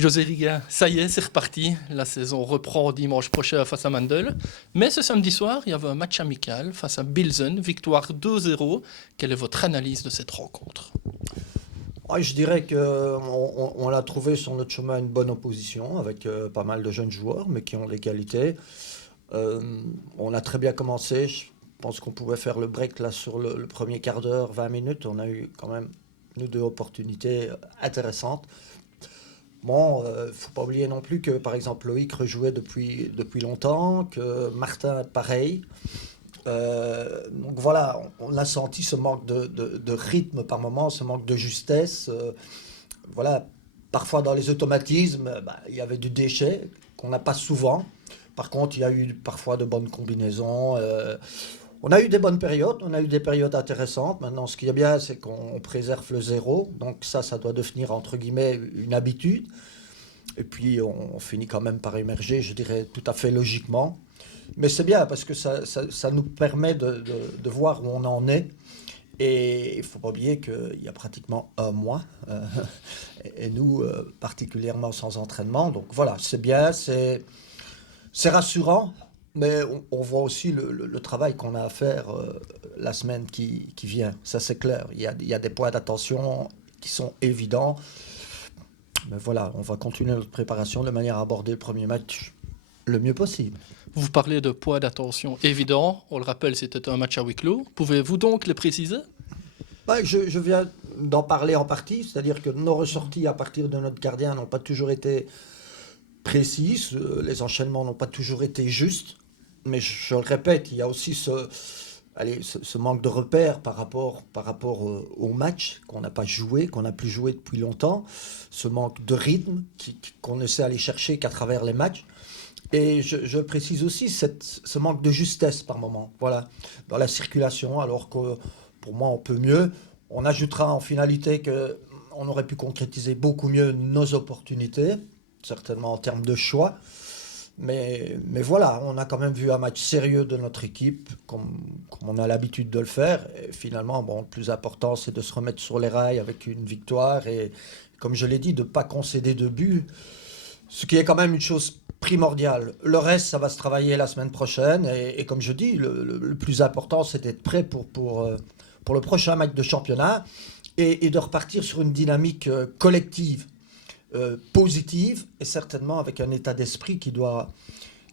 José Riga, ça y est, c'est reparti. La saison reprend dimanche prochain face à Mandel. Mais ce samedi soir, il y avait un match amical face à Bilzen, victoire 2-0. Quelle est votre analyse de cette rencontre? Ouais, je dirais qu'on a trouvé sur notre chemin une bonne opposition avec pas mal de jeunes joueurs, mais qui ont des qualités. Euh, on a très bien commencé. Je pense qu'on pouvait faire le break là sur le premier quart d'heure, 20 minutes. On a eu quand même nous deux opportunités intéressantes. Bon, faut pas oublier non plus que par exemple Loïc rejouait depuis longtemps, que Martin pareil. Donc voilà, on a senti ce manque de rythme par moment, ce manque de justesse. Voilà, parfois dans les automatismes, il y avait du déchet qu'on n'a pas souvent. Par contre, il y a eu parfois de bonnes combinaisons. On a eu des bonnes périodes, on a eu des périodes intéressantes. Maintenant, ce qui est bien, c'est qu'on préserve le zéro. Donc ça doit devenir entre guillemets une habitude. Et puis on finit quand même par émerger, je dirais tout à fait logiquement. Mais c'est bien parce que ça nous permet de voir où on en est. Et il ne faut pas oublier qu'il y a pratiquement un mois, et nous particulièrement sans entraînement. Donc voilà, c'est bien, c'est rassurant, mais on voit aussi le travail qu'on a à faire la semaine qui vient. Ça c'est clair, il y a des points d'attention qui sont évidents. Mais voilà, on va continuer notre préparation de manière à aborder le premier match le mieux possible. Vous parlez de poids d'attention évident. On le rappelle, c'était un match à huis clos. Pouvez-vous donc le préciser? Je viens d'en parler en partie, c'est-à-dire que nos ressorties à partir de notre gardien n'ont pas toujours été précises, les enchaînements n'ont pas toujours été justes, mais je le répète, il y a aussi ce manque de repères par rapport au match qu'on n'a pas joué, qu'on n'a plus joué depuis longtemps, ce manque de rythme qu'on ne sait aller chercher qu'à travers les matchs. Et je précise aussi ce manque de justesse par moment, voilà, dans la circulation, alors que pour moi on peut mieux. On ajoutera en finalité qu'on aurait pu concrétiser beaucoup mieux nos opportunités, certainement en termes de choix. Mais voilà, on a quand même vu un match sérieux de notre équipe, comme on a l'habitude de le faire. Et finalement, bon, le plus important, c'est de se remettre sur les rails avec une victoire. Et comme je l'ai dit, de ne pas concéder de but, ce qui est quand même une chose primordiale. Le reste, ça va se travailler la semaine prochaine. Et comme je dis, le plus important, c'est d'être prêt pour le prochain match de championnat et de repartir sur une dynamique collective. Positive et certainement avec un état d'esprit qui doit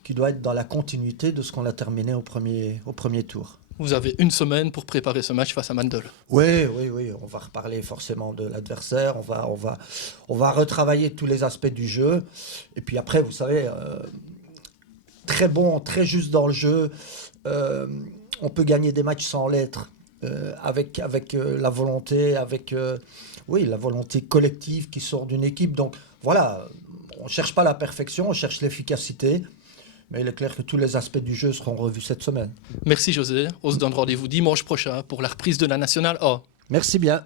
être dans la continuité de ce qu'on a terminé au premier tour. Vous avez une semaine pour préparer ce match face à Mandel. Oui, on va reparler forcément de l'adversaire, on va retravailler tous les aspects du jeu. Et puis après, vous savez, très bon, très juste dans le jeu, on peut gagner des matchs sans l'être, avec la volonté, la volonté collective qui sort d'une équipe. Donc voilà, on ne cherche pas la perfection, on cherche l'efficacité. Mais il est clair que tous les aspects du jeu seront revus cette semaine. Merci José. On se donne rendez-vous dimanche prochain pour la reprise de la Nationale A. Merci bien.